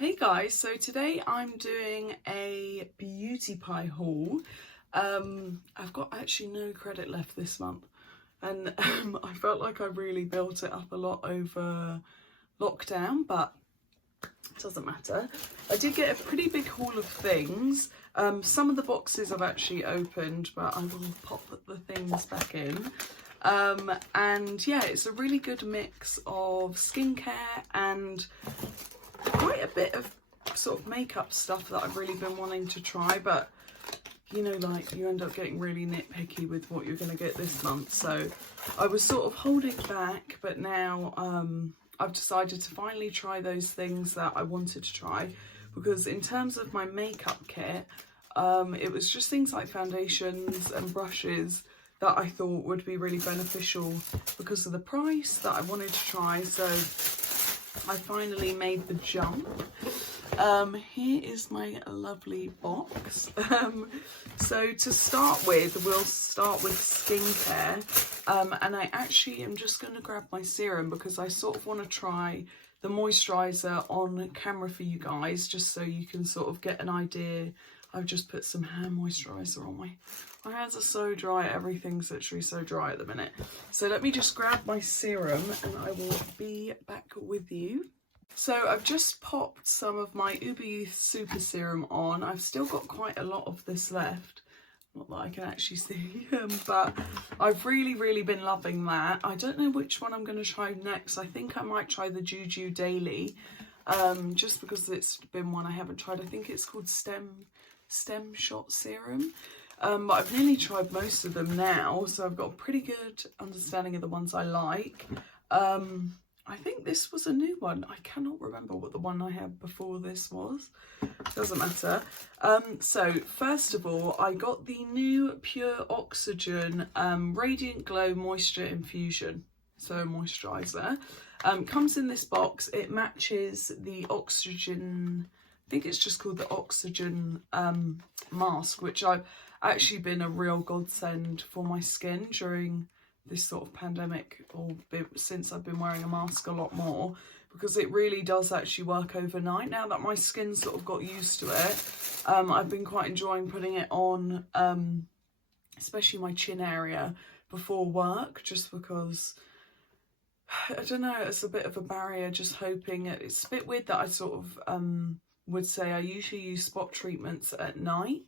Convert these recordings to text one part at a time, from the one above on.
Hey guys, so today I'm doing a beauty pie haul. I've got actually no credit left this month, and I felt like I really built it up a lot over lockdown, but it doesn't matter. I did get a pretty big haul of things. Some of the boxes I've actually opened, but I will pop the things back in. And yeah, it's a really good mix of skincare and quite a bit of sort of makeup stuff that I've really been wanting to try, but you know, like, you end up getting really nitpicky with what you're going to get this month. So I was sort of holding back, but now I've decided to finally try those things that I wanted to try, because in terms of my makeup kit, it was just things like foundations and brushes that I thought would be really beneficial because of the price that I wanted to try. So I finally made the jump. Here is my lovely box. So to start with, we'll start with skincare. And I actually am just going to grab my serum because I sort of want to try the moisturiser on camera for you guys, just so you can sort of get an idea. I've just put some hand moisturiser on my hands are so dry, everything's literally so dry at the minute. So let me just grab my serum and I will be back with you. So I've just popped some of my Uber Youth Super Serum on. I've still got quite a lot of this left. Not that I can actually see, but I've really been loving that. I don't know which one I'm going to try next. I think I might try the Juju Daily, just because it's been one I haven't tried. I think it's called Stem Shot Serum. But I've nearly tried most of them now, so I've got a pretty good understanding of the ones I like. I think this was a new one. I cannot remember what the one I had before this was. Doesn't matter. So first of all, I got the new Pure Oxygen Radiant Glow Moisture Infusion. So moisturiser. Comes in this box. It matches the Oxygen, I think it's just called the Oxygen mask, which I've actually been a real godsend for my skin during this sort of pandemic, or since I've been wearing a mask a lot more, because it really does actually work overnight. Now that my skin sort of got used to it, I've been quite enjoying putting it on, especially my chin area before work, just because, I don't know, it's a bit of a barrier, just hoping. It's a bit weird that I sort of would say I usually use spot treatments at night.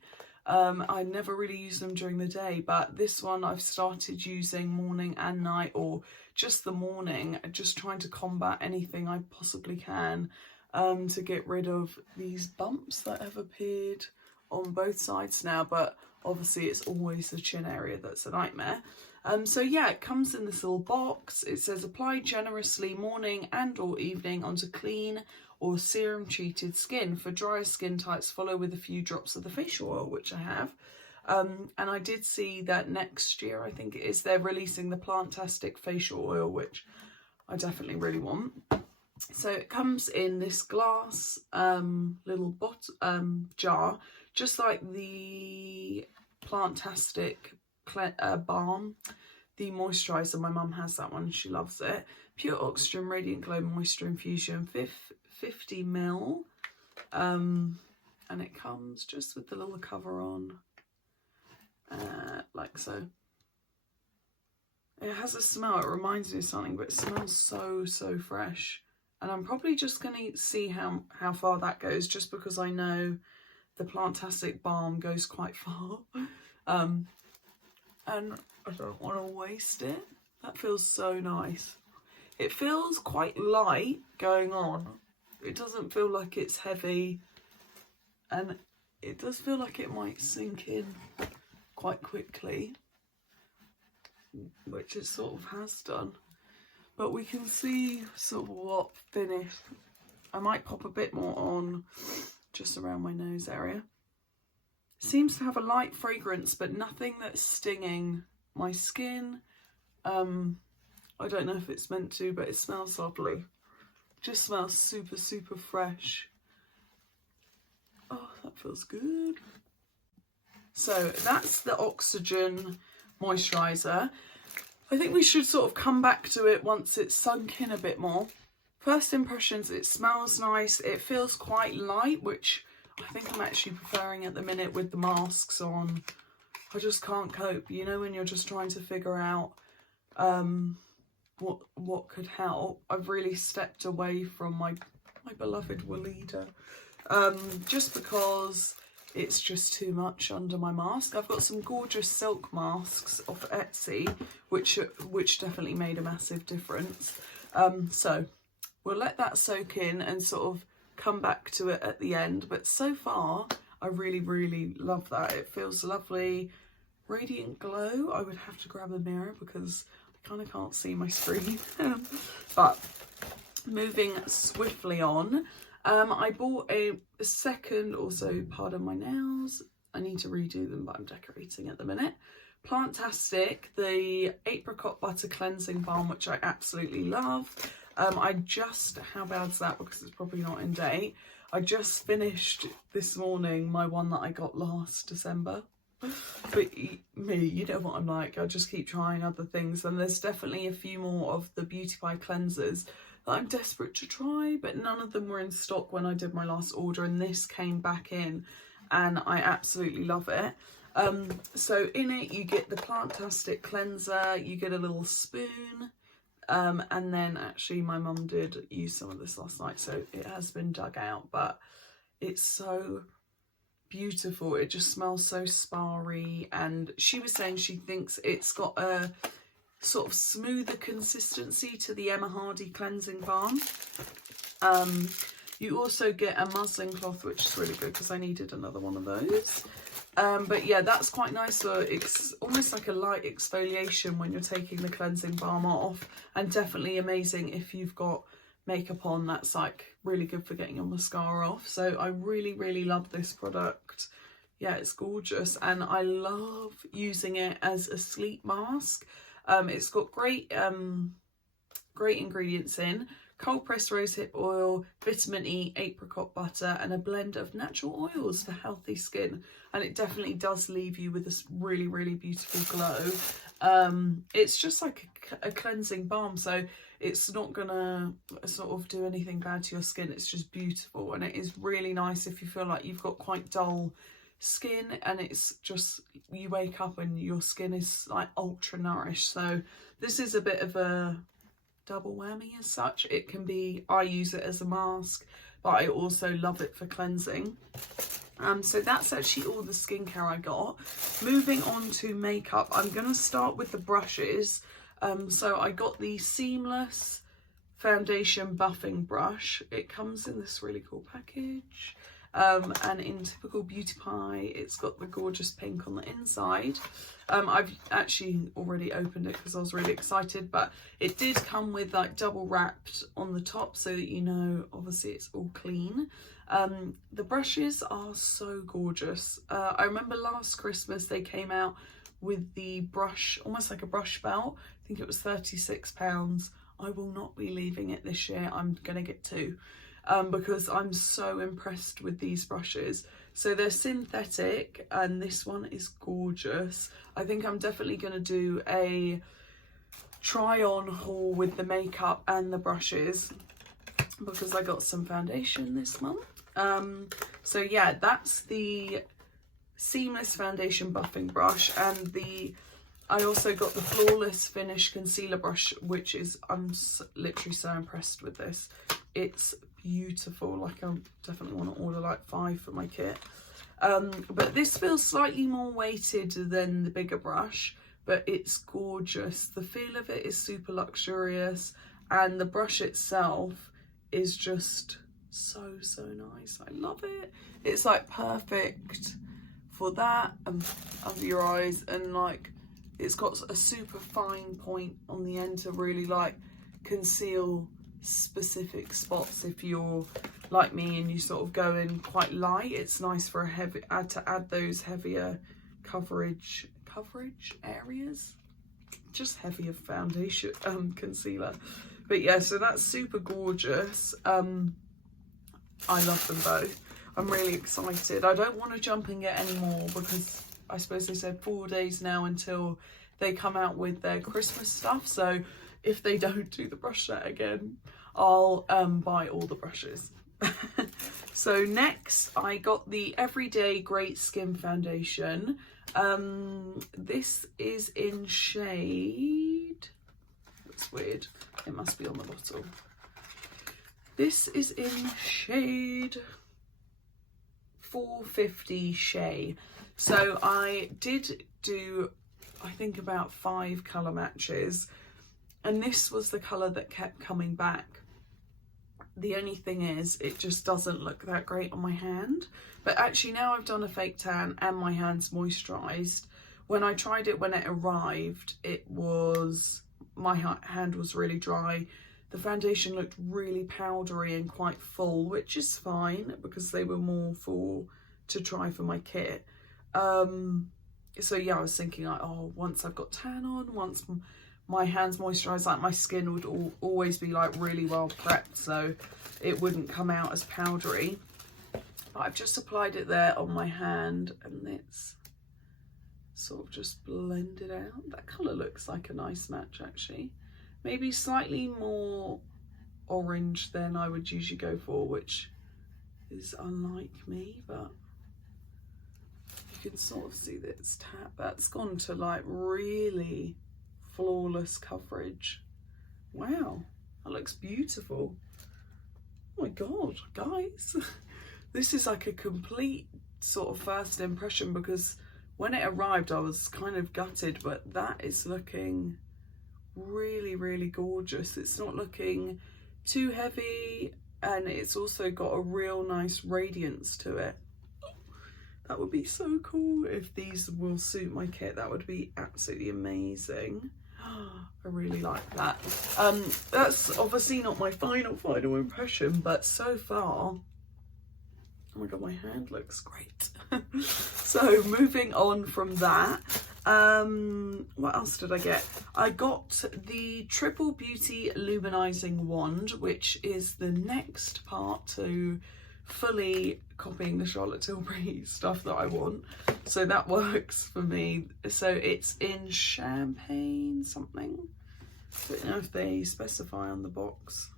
I never really use them during the day, but this one I've started using morning and night, or just the morning, just trying to combat anything I possibly can to get rid of these bumps that have appeared on both sides now, but obviously it's always the chin area that's a nightmare. So yeah, it comes in this little box. It says apply generously morning and or evening onto clean or serum treated skin. For drier skin types, follow with a few drops of the facial oil, which I have. And I did see that next year, I think it is, they're releasing the Plantastic facial oil, which I definitely really want. So it comes in this glass little jar, just like the Plantastic balm, the moisturiser. My mum has that one, she loves it. Pure Oxygen Radiant Glow Moisture Infusion, 50 ml, and it comes just with the little cover on, like so. It has a smell, it reminds me of something, but it smells so fresh, and I'm probably just going to see how far that goes, just because I know the Plantastic balm goes quite far, and I don't want to waste it. That feels so nice. It feels quite light going on. It doesn't feel like it's heavy, and it does feel like it might sink in quite quickly, which it sort of has done. But we can see sort of what finish. I might pop a bit more on just around my nose area. Seems to have a light fragrance, but nothing that's stinging my skin. I don't know if it's meant to, but it smells lovely. Just smells super fresh. Oh, that feels good. So that's the Oxygen moisturiser. I think we should sort of come back to it once it's sunk in a bit more. First impressions, it smells nice. It feels quite light, which I think I'm actually preferring at the minute with the masks on. I just can't cope. You know, when you're just trying to figure out what could help. I've really stepped away from my beloved Weleda, just because it's just too much under my mask. I've got some gorgeous silk masks off Etsy, which definitely made a massive difference. So we'll let that soak in and sort of come back to it at the end. But so far, I really, really love that. It feels lovely. Radiant glow. I would have to grab a mirror because I kind of can't see my screen. But moving swiftly on, I bought a second, also pardon my nails, I need to redo them, but I'm decorating at the minute. Plantastic, the apricot butter cleansing balm, which I absolutely love. I just, how bad's that, because it's probably not in date, I just finished this morning my one that I got last December. But me, you know what I'm like, I just keep trying other things, and there's definitely a few more of the Beauty Pie cleansers that I'm desperate to try, but none of them were in stock when I did my last order, and this came back in and I absolutely love it. So in it you get the Plantastic cleanser, you get a little spoon, and then actually my mum did use some of this last night, so it has been dug out, but it's so beautiful. It just smells so sparry, and she was saying she thinks it's got a sort of smoother consistency to the Emma Hardy cleansing balm. You also get a muslin cloth, which is really good because I needed another one of those. But yeah, that's quite nice. So it's almost like a light exfoliation when you're taking the cleansing balm off, and definitely amazing if you've got makeup on. That's like really good for getting your mascara off. So I really, really love this product. Yeah, it's gorgeous, and I love using it as a sleep mask. It's got great ingredients in: cold pressed rosehip oil, vitamin E, apricot butter, and a blend of natural oils for healthy skin. And it definitely does leave you with this really, really beautiful glow. It's just like a cleansing balm, so it's not gonna sort of do anything bad to your skin. It's just beautiful, and it is really nice if you feel like you've got quite dull skin, and it's just, you wake up and your skin is like ultra nourished. So this is a bit of a double whammy as such. It can be, I use it as a mask, but I also love it for cleansing. So that's actually all the skincare I got. Moving on to makeup, I'm going to start with the brushes. So I got the Seamless Foundation Buffing Brush. It comes in this really cool package. And in typical Beauty Pie, it's got the gorgeous pink on the inside. I've actually already opened it because I was really excited, but it did come with like double wrapped on the top so that you know, obviously it's all clean. The brushes are so gorgeous. I remember last Christmas they came out with the brush, almost like a brush belt. I think it was £36. I will not be leaving it this year. I'm gonna get two. Because I'm so impressed with these brushes. So they're synthetic, and this one is gorgeous. I think I'm definitely going to do a try on haul with the makeup and the brushes, because I got some foundation this month. So yeah, that's the Seamless Foundation Buffing Brush, and I also got the Flawless Finish Concealer Brush, which is, I'm literally so impressed with this. It's beautiful. Like, I definitely want to order like 5 for my kit. But this feels slightly more weighted than the bigger brush, but it's gorgeous. The feel of it is super luxurious, and the brush itself is just so nice. I love it. It's like perfect for that and under your eyes, and like it's got a super fine point on the end to really like conceal specific spots. If you're like me and you sort of go in quite light, it's nice for a heavy to add those heavier coverage areas, just heavier foundation concealer. But yeah, so that's super gorgeous. I love them both. I'm really excited. I don't want to jump and get any more because I suppose they said 4 days now until they come out with their Christmas stuff. So if they don't do the brush set again, I'll buy all the brushes. So next I got the Everyday Great Skin Foundation. This is in shade, that's weird, it must be on the bottle. This is in shade 450 Shea. So I did do, I think, about 5 colour matches, and this was the colour that kept coming back. The only thing is, it just doesn't look that great on my hand. But actually now I've done a fake tan and my hand's moisturised. When I tried it when it arrived, it was, my hand was really dry. The foundation looked really powdery and quite full, which is fine because they were more to try for my kit. So yeah, I was thinking like, oh, once I've got tan on, once my hands moisturised, like my skin would always be like really well prepped, so it wouldn't come out as powdery. But I've just applied it there on my hand, and it's sort of just blended out. That colour looks like a nice match actually. Maybe slightly more orange than I would usually go for, which is unlike me, but you can sort of see that it's that's gone to like really flawless coverage. Wow, that looks beautiful. Oh my god, guys. This is like a complete sort of first impression, because when it arrived I was kind of gutted, but that is looking really, really gorgeous. It's not looking too heavy, and it's also got a real nice radiance to it. That would be so cool if these will suit my kit. That would be absolutely amazing. I really like that. That's obviously not my final impression, but so far, oh my god, my hand looks great. So moving on from that, what else did I get? I got the Triple Beauty Luminizing Wand, which is the next part to fully copying the Charlotte Tilbury stuff that I want. So that works for me. So it's in champagne something. I don't know if they specify on the box.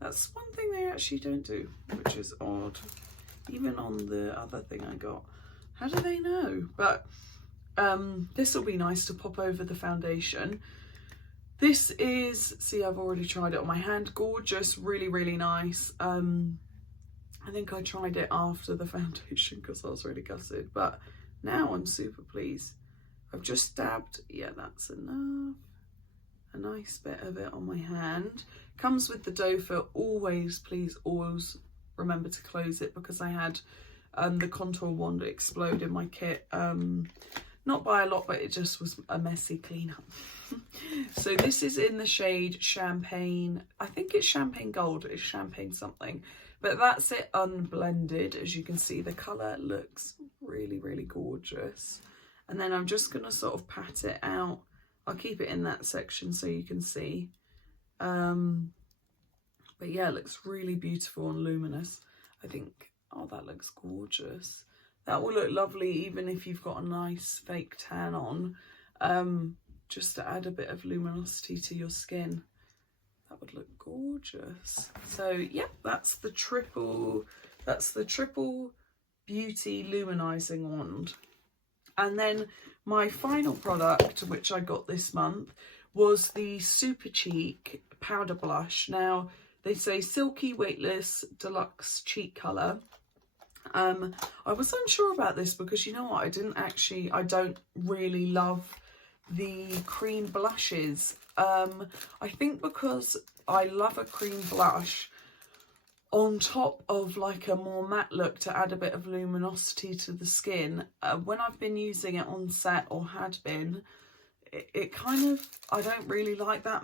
That's one thing they actually don't do, which is odd. Even on the other thing I got. How do they know? But this will be nice to pop over the foundation. This is, see, I've already tried it on my hand. Gorgeous, really, really nice. I think I tried it after the foundation because I was really gutted, but now I'm super pleased. I've just dabbed, yeah, that's enough. A nice bit of it on my hand. Comes with the dough for always, please always remember to close it, because I had the contour wand explode in my kit. Not by a lot, but it just was a messy cleanup. So this is in the shade Champagne. I think it's Champagne Gold. It's Champagne something. But that's it unblended. As you can see, the colour looks really, really gorgeous. And then I'm just going to sort of pat it out. I'll keep it in that section so you can see. But yeah, it looks really beautiful and luminous. I think, oh, that looks gorgeous. That will look lovely even if you've got a nice fake tan on, just to add a bit of luminosity to your skin. That would look gorgeous. So yeah, that's the triple beauty luminizing wand. And then my final product, which I got this month, was the Super Cheek powder blush. Now they say silky weightless deluxe cheek color. I was unsure about this because, you know what, I don't really love the cream blushes. I think because I love a cream blush on top of like a more matte look to add a bit of luminosity to the skin. When I've been using it on set, or had been, it kind of, I don't really like that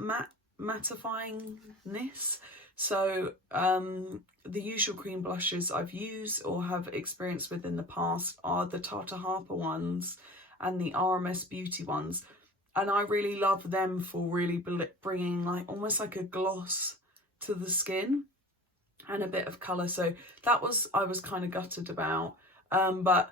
mattifyingness. So the usual cream blushes I've used or have experience with in the past are the Tata Harper ones and the RMS Beauty ones. And I really love them for really bringing like almost like a gloss to the skin and a bit of colour. So that was, I was kind of gutted about. But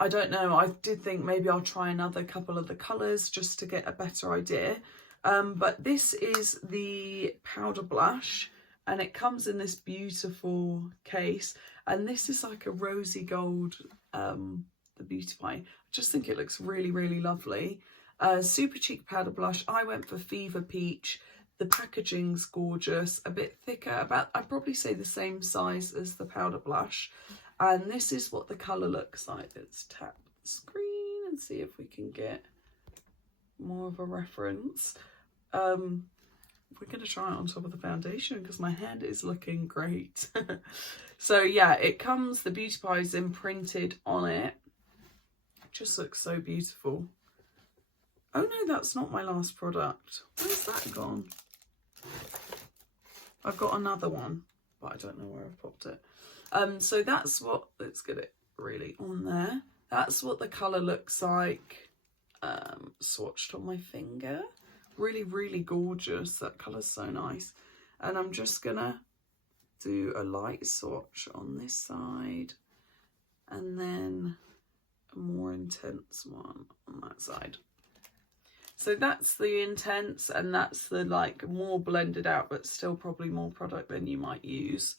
I don't know, I did think maybe I'll try another couple of the colours just to get a better idea. But this is the powder blush, and it comes in this beautiful case, and this is like a rosy gold, the Beauty Pie. I just think it looks really, really lovely. Super cheek powder blush. I went for Fever Peach. The packaging's gorgeous, a bit thicker, about, I'd probably say the same size as the powder blush. And this is what the colour looks like. Let's tap the screen and see if we can get more of a reference. We're going to try it on top of the foundation because my hand is looking great. So yeah, it comes, the Beauty Pie is imprinted on it. It just looks so beautiful. Oh no, that's not my last product. Where's that gone? I've got another one, but I don't know where I've popped it. So that's what, let's get it really on there. That's what the colour looks like swatched on my finger. Really, really gorgeous. That colour's so nice. And I'm just gonna do a light swatch on this side and then a more intense one on that side. So that's the intense, and that's the like more blended out, but still probably more product than you might use.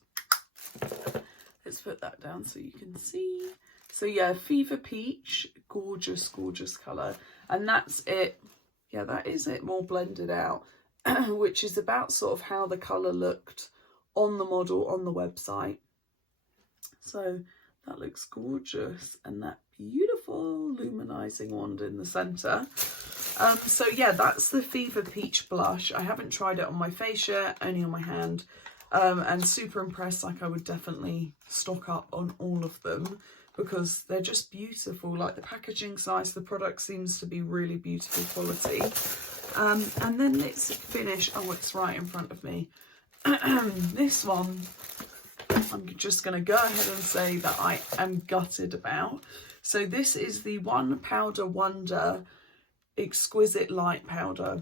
Let's put that down so you can see. So yeah, Fever Peach, gorgeous, gorgeous colour. And that's it. Yeah, that is it, more blended out, which is about sort of how the colour looked on the model on the website. So that looks gorgeous, and that beautiful luminizing wand in the centre. So yeah, that's the Fever Peach blush. I haven't tried it on my face yet, only on my hand, and super impressed. Like, I would definitely stock up on all of them because they're just beautiful. Like, the packaging's nice, the product seems to be really beautiful quality. And then let's finish. Oh, it's right in front of me. This one, I'm just going to go ahead and say that I am gutted about. So this is the One Powder Wonder Exquisite Light Powder.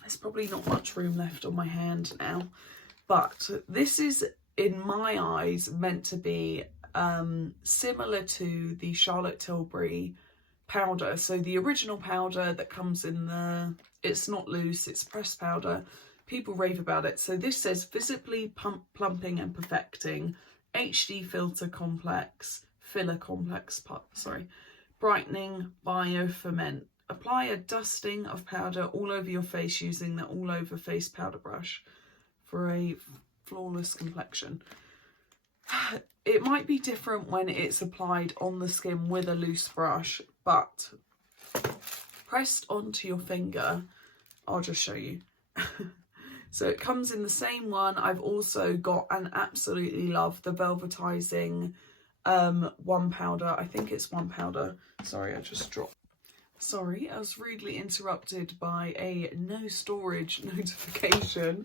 There's probably not much room left on my hand now, but this is, in my eyes, meant to be similar to the Charlotte Tilbury powder. So the original powder that comes in the, it's not loose, it's pressed powder. People rave about it. So this says visibly plumping and perfecting, HD filter complex, filler complex, brightening bioferment. Apply a dusting of powder all over your face using the all over face powder brush for a flawless complexion. It might be different when it's applied on the skin with a loose brush, but pressed onto your finger, I'll just show you. So it comes in the same one. I've also got, and absolutely love, the velvetizing one powder. I think it's one powder. Sorry, I just dropped. Sorry, I was rudely interrupted by a no storage notification.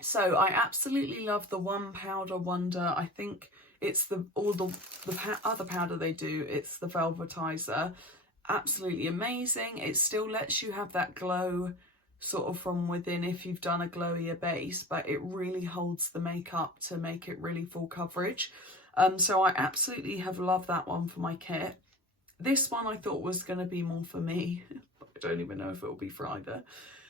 So I absolutely love the One Powder Wonder. I think it's the other powder they do. It's the Velvetizer. Absolutely amazing. It still lets you have that glow sort of from within if you've done a glowier base, but it really holds the makeup to make it really full coverage. So I absolutely have loved that one for my kit. This one I thought was going to be more for me. I don't even know if it will be for either.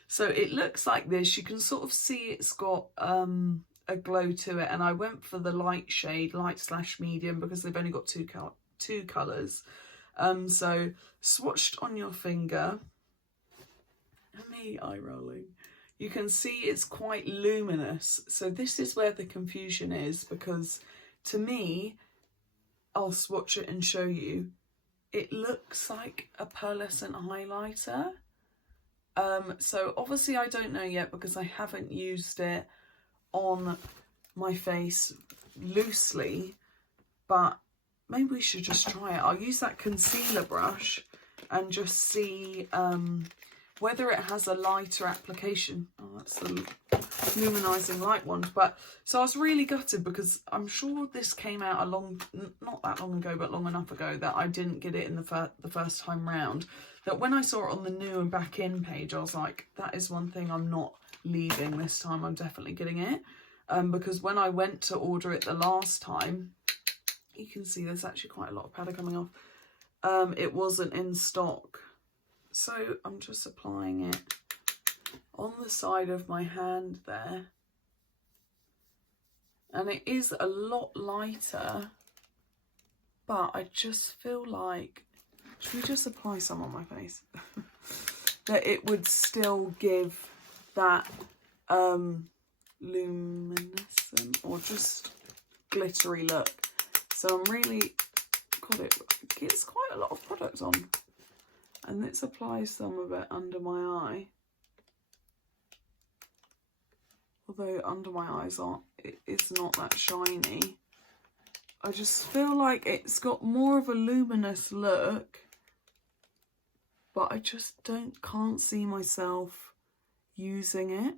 So it looks like this. You can sort of see it's got a glow to it, and I went for the light shade, light/medium, because they've only got two colours. So swatched on your finger, me eye rolling, you can see it's quite luminous. So this is where the confusion is, because to me, I'll swatch it and show you, it looks like a pearlescent highlighter. So obviously I don't know yet because I haven't used it on my face loosely, but maybe we should just try it. I'll use that concealer brush and just see whether it has a lighter application. Oh, that's the luminizing light wand. But so I was really gutted because I'm sure this came out not that long ago, but long enough ago that I didn't get it in the first time round. That when I saw it on the new and back in page, I was like, that is one thing I'm not leaving this time. I'm definitely getting it. Because when I went to order it the last time, you can see there's actually quite a lot of powder coming off. It wasn't in stock. So I'm just applying it on the side of my hand there. And it is a lot lighter, but I just feel like, should we just apply some on my face? That it would still give that luminescent or just glittery look. So I'm really, God, it gets quite a lot of product on. And let's apply some of it under my eye. Although under my eyes it's not that shiny. I just feel like it's got more of a luminous look, but I just can't see myself using it.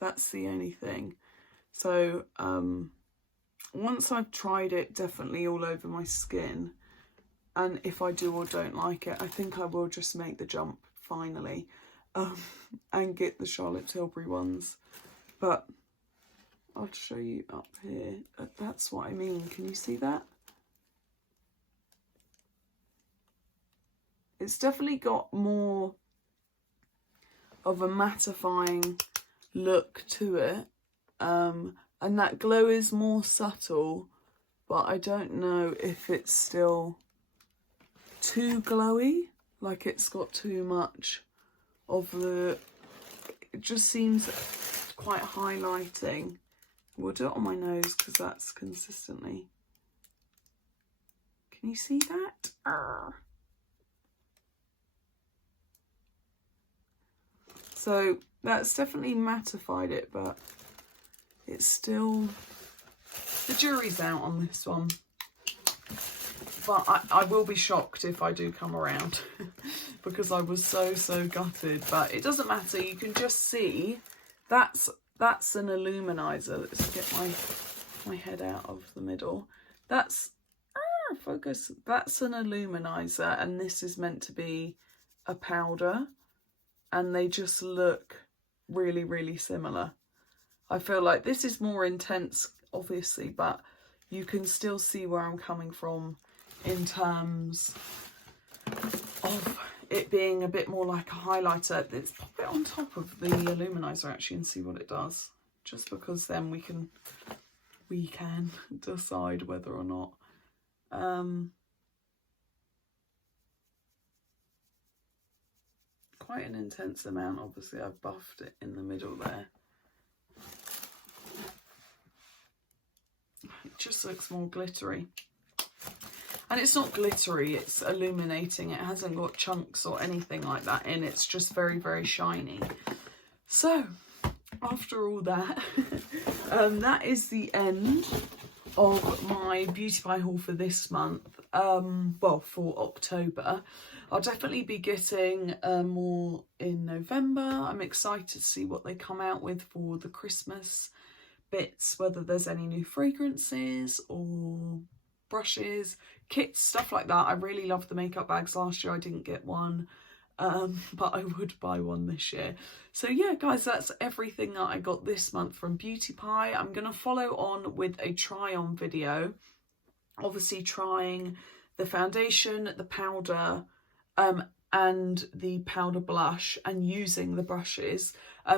That's the only thing. So once I've tried it definitely all over my skin, and if I do or don't like it, I think I will just make the jump finally and get the Charlotte Tilbury ones. But I'll show you up here. That's what I mean. Can you see that? It's definitely got more of a mattifying look to it. And that glow is more subtle, but I don't know if it's still too glowy. Like it's got too much of the... It just seems quite highlighting. We'll do it on my nose because that's consistently... Can you see that? Arrgh. So that's definitely mattified it, but it's still... The jury's out on this one. But I will be shocked if I do come around because I was so gutted. But it doesn't matter. You can just see that's an Illuminizer. Let's get my head out of the middle. That's focus. That's an Illuminizer, and this is meant to be a powder, and they just look really similar. I feel like this is more intense, obviously, but you can still see where I'm coming from in terms of it being a bit more like a highlighter. Let's pop it on top of the Illuminizer actually and see what it does, just because then we can decide whether or not quite an intense amount. Obviously I've buffed it in the middle there. It just looks more glittery. And it's not glittery, it's illuminating. It hasn't got chunks or anything like that in. It's just very shiny. So, after all that, that is the end of my Beauty Pie haul for this month. Well, for October. I'll definitely be getting more in November. I'm excited to see what they come out with for the Christmas bits, whether there's any new fragrances or brushes, kits, stuff like that. I really loved the makeup bags last year. I didn't get one, but I would buy one this year. So yeah, guys, that's everything that I got this month from Beauty Pie. I'm going to follow on with a try-on video, obviously trying the foundation, the powder, and the powder blush, and using the brushes.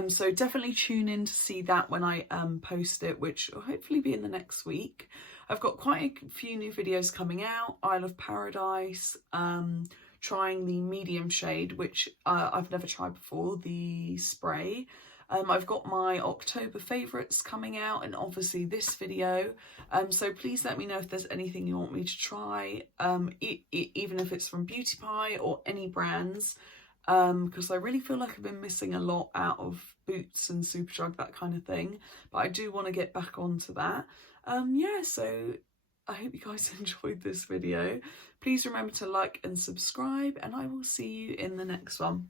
So definitely tune in to see that when I post it, which will hopefully be in the next week. I've got quite a few new videos coming out. Isle of Paradise, trying the medium shade, which I've never tried before, the spray. I've got my October favourites coming out, and obviously this video. So please let me know if there's anything you want me to try, even if it's from Beauty Pie or any brands, because I really feel like I've been missing a lot out of Boots and Superdrug, that kind of thing. But I do want to get back onto that. Yeah, so I hope you guys enjoyed this video. Please remember to like and subscribe, and I will see you in the next one.